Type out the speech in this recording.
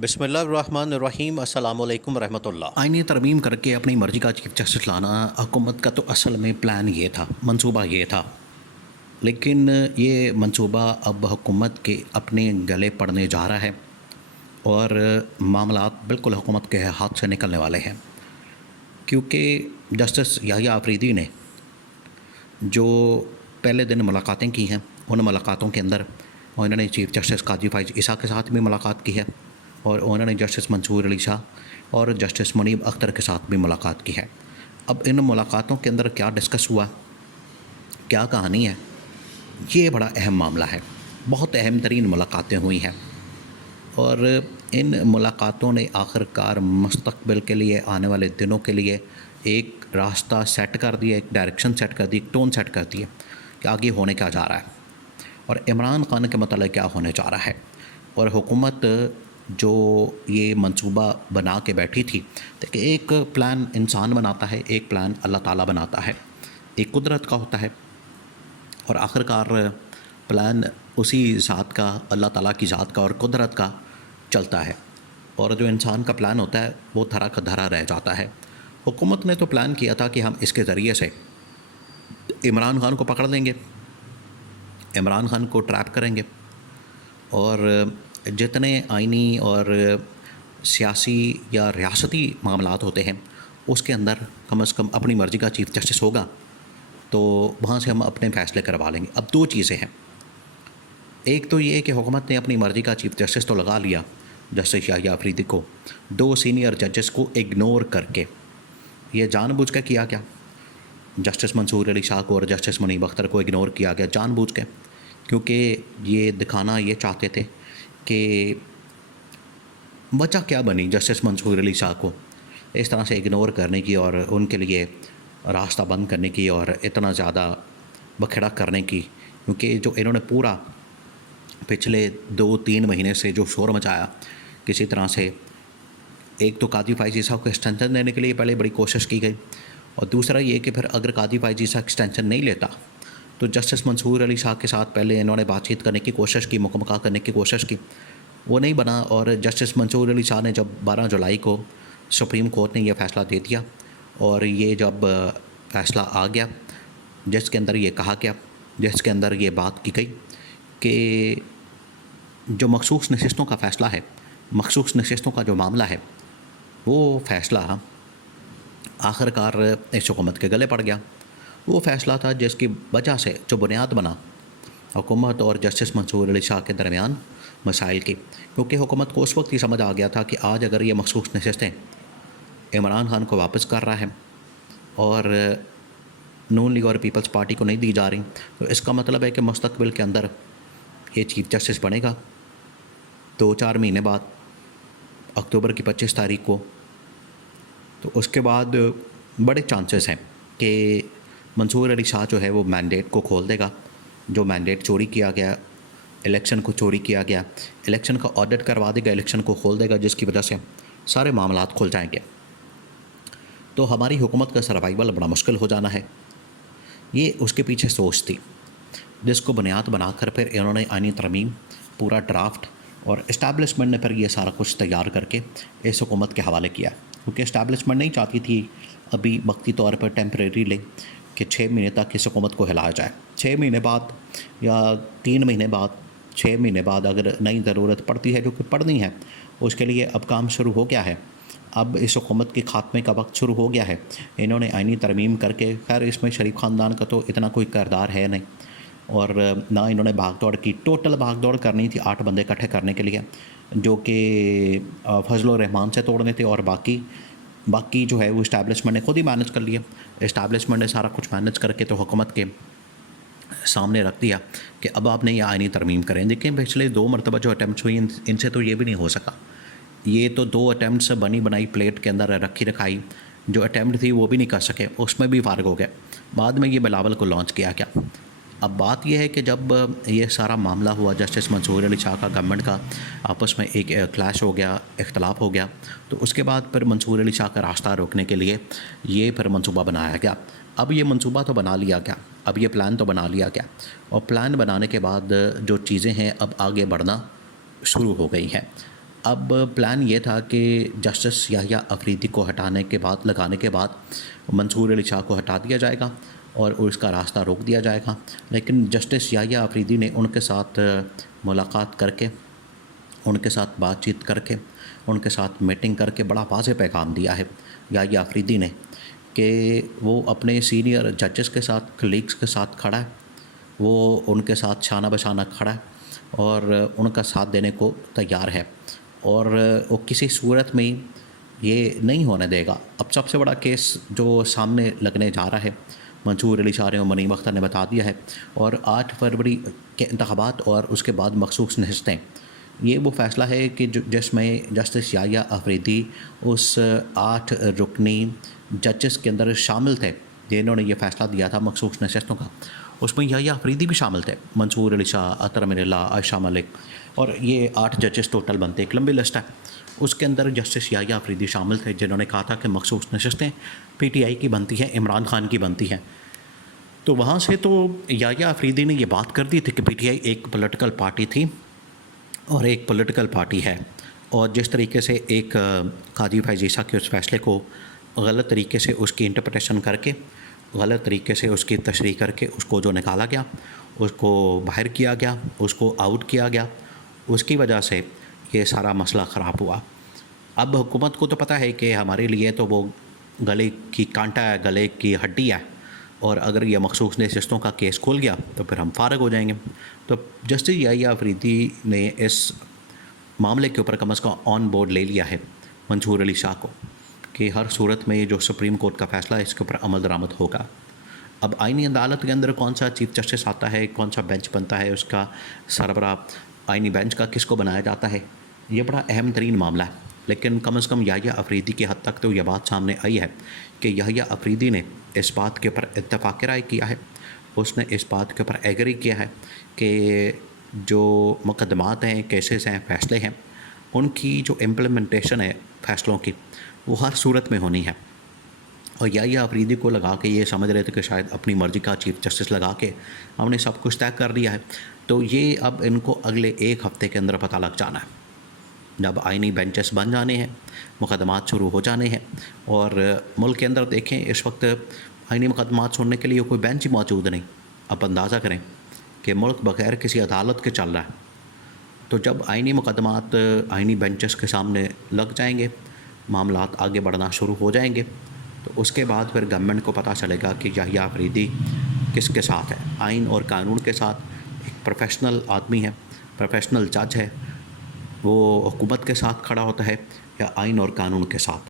बिस्मिल्लाहिर्रहमानिर्रहीम अस्सलामु अलैकुम रहमतुल्लाह। आईनी तरमीम करके अपनी मर्ज़ी का चीफ जस्टिस लाना हुकूमत का तो असल में प्लान ये था, मंसूबा ये था। लेकिन ये मंसूबा अब हुकूमत के अपने गले पड़ने जा रहा है और मामलात बिल्कुल हुकूमत के हाथ से निकलने वाले हैं। क्योंकि जस्टिस याहिया आफरीदी ने जो पहले दिन मुलाकातें की हैं, उन मुलाकातों के अंदर उन्होंने चीफ जस्टिस काजी फ़ाइज़ ईसा के साथ भी मुलाकात की है और उन्होंने जस्टिस मंसूर अली शाह और जस्टिस मुनीब अख्तर के साथ भी मुलाकात की है। अब इन मुलाकातों के अंदर क्या डिस्कस हुआ, क्या कहानी है, ये बड़ा अहम मामला है। बहुत अहम तरीन मुलाकातें हुई हैं और इन मुलाकातों ने आखिरकार मुस्तक़बिल के लिए, आने वाले दिनों के लिए एक रास्ता सेट कर दिया, एक डायरेक्शन सेट कर दी, एक टोन सेट कर दिया कि आगे होने क्या जा रहा है और इमरान खान के मतलब क्या होने जा रहा है। और हुकूमत जो ये मंसूबा बना के बैठी थी, देखिए एक प्लान इंसान बनाता है, एक प्लान अल्लाह ताला बनाता है, एक कुदरत का होता है और आखिरकार प्लान उसी ज़ात का, अल्लाह ताला की ज़ात का और कुदरत का चलता है और जो इंसान का प्लान होता है वो धरा का धरा रह जाता है। हुकूमत ने तो प्लान किया था कि हम इसके ज़रिए से इमरान खान को पकड़ लेंगे, इमरान खान को ट्रैप करेंगे और जितने आइनी और सियासी या रियासती मामलात होते हैं उसके अंदर कम से कम अपनी मर्ज़ी का चीफ जस्टिस होगा तो वहाँ से हम अपने फ़ैसले करवा लेंगे। अब दो चीज़ें हैं, एक तो ये कि हुकूमत ने अपनी मर्ज़ी का चीफ जस्टिस तो लगा लिया जस्टिस याहिया आफरीदी को, दो सीनियर जजेस को इग्नोर करके। ये जानबूझ के किया क्या? जस्टिस मंसूर अली शाह को और जस्टिस मुनीब अख्तर को इग्नोर किया गया जानबूझ के, क्योंकि ये दिखाना ये चाहते थे कि वजह क्या बनी जस्टिस मंसूर अली शाह को इस तरह से इग्नोर करने की और उनके लिए रास्ता बंद करने की और इतना ज़्यादा बखेड़ा करने की। क्योंकि जो इन्होंने पूरा पिछले 2-3 महीने से जो शोर मचाया किसी तरह से, एक तो काजी फ़ाइज़ ईसा को एक्सटेंशन देने के लिए पहले बड़ी कोशिश की गई और दूसरा ये कि फिर अगर काजी फ़ाइज़ ईसा एक्सटेंशन नहीं लेता तो जस्टिस मंसूर अली शाह के साथ पहले इन्होंने बातचीत करने की कोशिश की, मुकम्मल करने की कोशिश की, वो नहीं बना और जस्टिस मंसूर अली शाह ने जब 12 जुलाई को सुप्रीम कोर्ट ने यह फ़ैसला दे दिया और ये जब फ़ैसला आ गया जिसके अंदर ये कहा गया, जिसके अंदर ये बात की गई कि जो मखसूस नशिस्तों का फ़ैसला है, मखसूस नशिस्तों का जो मामला है, वो फ़ैसला आखिरकार इस हुकूमत के गले पड़ गया। वो फ़ैसला था जिसकी वजह से जो बुनियाद बना हुकूमत और जस्टिस मंसूर अली शाह के दरमियान मसाइल की, क्योंकि हुकूमत को उस वक्त ही समझ आ गया था कि आज अगर ये मखसूस नशिस्तें इमरान खान को वापस कर रहा है और नून लीग और पीपल्स पार्टी को नहीं दी जा रही तो इसका मतलब है कि मुस्तक़बिल के अंदर ये चीफ जस्टिस बनेगा 2-4 महीने बाद, अक्टूबर की 25 तारीख को। तो उसके बाद बड़े चांसेस हैं कि मंसूर अली शाह जो है वो मैंडेट को खोल देगा, जो मैंडेट चोरी किया गया, इलेक्शन को चोरी किया गया, इलेक्शन का ऑडिट करवा देगा, इलेक्शन को खोल देगा, जिसकी वजह से सारे मामलात खुल जाएंगे। तो हमारी हुकूमत का सर्वाइवल बड़ा मुश्किल हो जाना है। ये उसके पीछे सोच थी जिसको बुनियाद बनाकर फिर इन्होंने आईनी तरमीम, पूरा ड्राफ्ट और इस्टेब्लिशमेंट ने फिर ये सारा कुछ तैयार करके इस हुकूमत के हवाले किया, क्योंकि इस्टेब्लिशमेंट नहीं चाहती थी अभी वक्ती तौर पर टेम्परेरीली कि 6 महीने तक इस हुकूमत को हिलाया जाए। 6 महीने बाद या 3 महीने बाद, 6 महीने बाद अगर नई ज़रूरत पड़ती है, जो कि पड़नी है, उसके लिए अब काम शुरू हो गया है। अब इस हुकूमत के खात्मे का वक्त शुरू हो गया है। इन्होंने आईनी तरमीम करके, खैर इसमें शरीफ ख़ानदान का तो इतना कोई किरदार है नहीं और ना इन्होंने भाग दौड़ की, टोटल भाग दौड़ करनी थी 8 बंदे इकट्ठे करने के लिए, जो कि फजल रहमान से तोड़ने थे और बाकी जो है वो इस्टेब्लिशमेंट ने खुद ही मैनेज कर लिया। इस्टेब्लिशमेंट ने सारा कुछ मैनेज करके तो हुकूमत के सामने रख दिया कि अब आपने ये आईनी तरमीम करें। देखिए पिछले 2 मरतबा जो अटैम्प्ट हुई इनसे तो ये भी नहीं हो सका। ये तो 2 अटैम्प्ट्स बनी बनाई प्लेट के अंदर रखी रखाई जो अटैम्प्ट थी वो भी नहीं कर सके, उसमें भी फारग हो गए। बाद में ये बिलावल को लॉन्च किया गया। अब बात यह है कि जब ये सारा मामला हुआ, जस्टिस मंसूर अली शाह का गवर्नमेंट का आपस में एक क्लैश हो गया, इख्तलाफ हो गया, तो उसके बाद फिर मंसूर अली शाह का रास्ता रोकने के लिए ये फिर मंसूबा बनाया गया। अब ये मंसूबा तो बना लिया गया, अब ये प्लान तो बना लिया गया और प्लान बनाने के बाद जो चीज़ें हैं अब आगे बढ़ना शुरू हो गई हैं। अब प्लान ये था कि जस्टिस याहिया अफरीदी को लगाने के बाद मंसूर अली शाह को हटा दिया जाएगा और उसका रास्ता रोक दिया जाएगा। लेकिन जस्टिस याहिया अफरीदी ने उनके साथ मुलाकात करके, उनके साथ बातचीत करके, उनके साथ मीटिंग करके बड़ा वाज़ेह पैगाम दिया है याहिया अफरीदी ने कि वो अपने सीनियर जजेस के साथ, कलीग्स के साथ खड़ा है, वो उनके साथ शाना बशाना खड़ा है और उनका साथ देने को तैयार है और वो किसी सूरत में ये नहीं होने देगा। अब सबसे बड़ा केस जो सामने लगने जा रहा है, मंसूर अली शाह और मुनीम अख्तर ने बता दिया है, और 8 फरवरी के इंतखाबात और उसके बाद मखसूस नशस्तें, ये वो फ़ैसला है कि जिसमें जस्टिस याहिया अफरीदी उस 8 रुकनी जजेस के अंदर शामिल थे जिन्होंने ये फ़ैसला दिया था मखसूस नशस्तों का। उसमें याहिया अफरीदी भी शामिल थे, मंसूर अली शाह, अतर अमीरुल्लाह, आयशा मलिक, और ये 8 जजेस टोटल बनते, एक लंबी लिस्ट है। उसके अंदर जस्टिस याहिया अफरीदी शामिल थे जिन्होंने कहा था कि मखसूस नशस्तें PTI की बनती हैं, इमरान खान की बनती हैं। तो वहाँ से तो याहिया अफरीदी ने ये बात कर दी थी कि PTI एक पॉलिटिकल पार्टी थी और एक पॉलिटिकल पार्टी है, और जिस तरीके से एक काजी फैज़ ईसा के उस फैसले को गलत तरीके से उसकी इंटरप्रिटेशन करके, गलत तरीके से उसकी तशरीह करके उसको जो निकाला गया, उसको बाहर किया गया, उसको आउट किया गया, उसकी वजह से ये सारा मसला ख़राब हुआ। अब हुकूमत को तो पता है कि हमारे लिए तो वो गले की कांटा है, गले की हड्डी है, और अगर ये मखसूस नशस्तों का केस खुल गया तो फिर हम फारग हो जाएंगे। तो जस्टिस याहिया अफरीदी ने इस मामले के ऊपर कम अज़ कम ऑन बोर्ड ले लिया है मंसूर अली शाह को कि हर सूरत में जो सुप्रीम कोर्ट का फ़ैसला है इसके ऊपर अमल दरामद होगा। अब आईनी अदालत के अंदर कौन सा चीफ जस्टिस आता है, कौन सा बेंच बनता है, उसका सरबराह आईनी बेंच का किसको बनाया जाता है, ये बड़ा अहम तरीन मामला है। लेकिन कम से कम याहिया अफरीदी की हद तक तो यह बात सामने आई है कि याहिया अफरीदी ने इस बात के ऊपर इत्तफ़ाक़ राय किया है, उसने इस बात के ऊपर एग्री किया है कि जो मुकदमात हैं, केसेस हैं, फ़ैसले हैं, उनकी जो इम्प्लीमेंटेशन है फ़ैसलों की, वो हर सूरत में होनी है। और याहिया अफरीदी को लगा के ये समझ रहे थे कि शायद अपनी मर्ज़ी का चीफ जस्टिस लगा के हमने सब कुछ तय कर दिया है, तो ये अब इनको अगले 1 हफ़्ते के अंदर पता लग जाना है। जब आईनी बेंचेस बन जाने हैं, मुकदमात शुरू हो जाने हैं, और मुल्क के अंदर देखें इस वक्त आईनी मुकदमात सुनने के लिए कोई बेंच ही मौजूद नहीं। आप अंदाज़ा करें कि मुल्क बग़ैर किसी अदालत के चल रहा है। तो जब आईनी मुकदमात आईनी बेंचेस के सामने लग जाएंगे, मामलात आगे बढ़ना शुरू हो जाएंगे, तो उसके बाद फिर गवर्नमेंट को पता चलेगा कि याहिया अफरीदी किसके साथ है, आइन और कानून के साथ। एक प्रोफेशनल आदमी है, प्रोफेशनल जज है, वो हुकूमत के साथ खड़ा होता है या आइन और कानून के साथ।